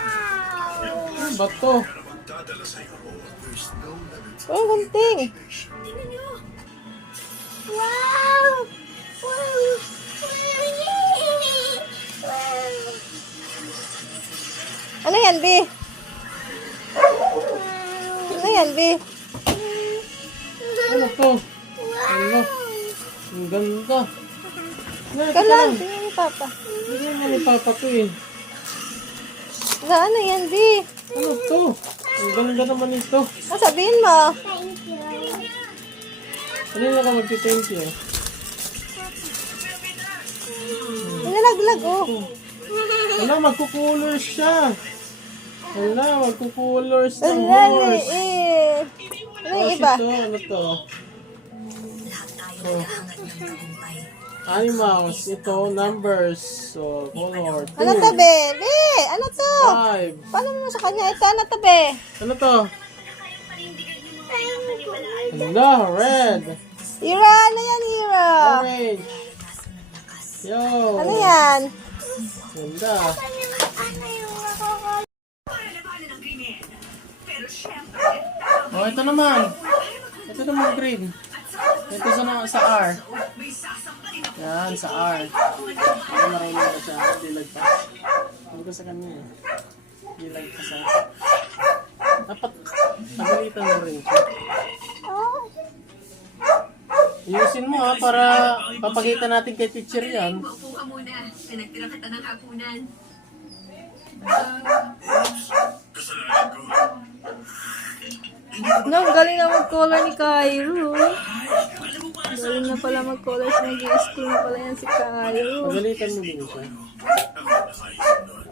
Ano ba to? Oh, gunting. Wow! Wow! Ano yan, B? Ano yan, B? Ano to? Ano? Ang ganda. Ikaw lang, tingnan ni Papa. Hindi naman ni Papa to eh. Ano yan, B? Ano to? Ang ganda naman ito. Sabihin mo. Thank you. Ano na ka magti-thank you? Nalaglag, oh. Wala, magkukulors siya. Wala, magkukulors ng Wala, horse. eh. Ano yung iba? Ito, ano to? Oh. Animals, ito, numbers, so, color, 2, Ano to, be? Be, ano to? 5. Paano mo sa kanya? Ito, ano to, be? Ano to? Hello, red, Ira, ano yan, Ira? orange. Yo. Ano yan? Ganda. Oh, ito naman. Ito naman green. Ito sa R. Yan, sa R. Ito marunong ko siya. Dilag pa. Hindi ko sa kanya eh. Dilag pa sa... Dapat pagalitan mo rin siya. Ayusin mo ha, para papagitan natin kay teacher yan. Maupo ka muna. Pinagtira kita ng hapunan. No, galing na mag-color ni Cairo. Galing na pala mag-color siya. Nag-i-school na pala yan si Cairo. Pagalitan mo din siya.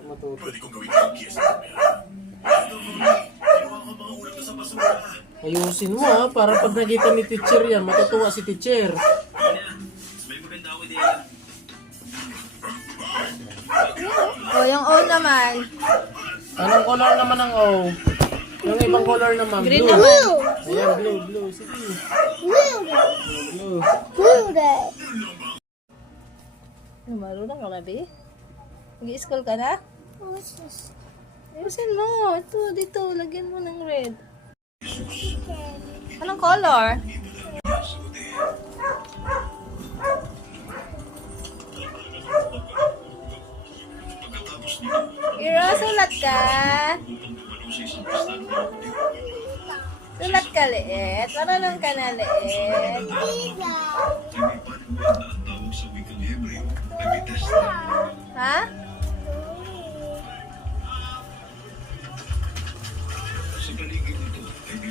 Matuto. Ayusin mo ha, para pag nakita ni teacher yan, matutuwa si teacher. O, yung O naman. Anong color naman ang O? Yung ibang color naman, Green blue. naman. Ayan, blue, blue. Sige. Blue. Blue. Blue day. Marunong ka na, be? Nag-i-school ka na? What's this? Ayusin mo. Ito, dito. Lagyan mo ng red. Anong color? Ira, sulat ka. Sulat ka, liit. Marunong ka na, liit. Ha?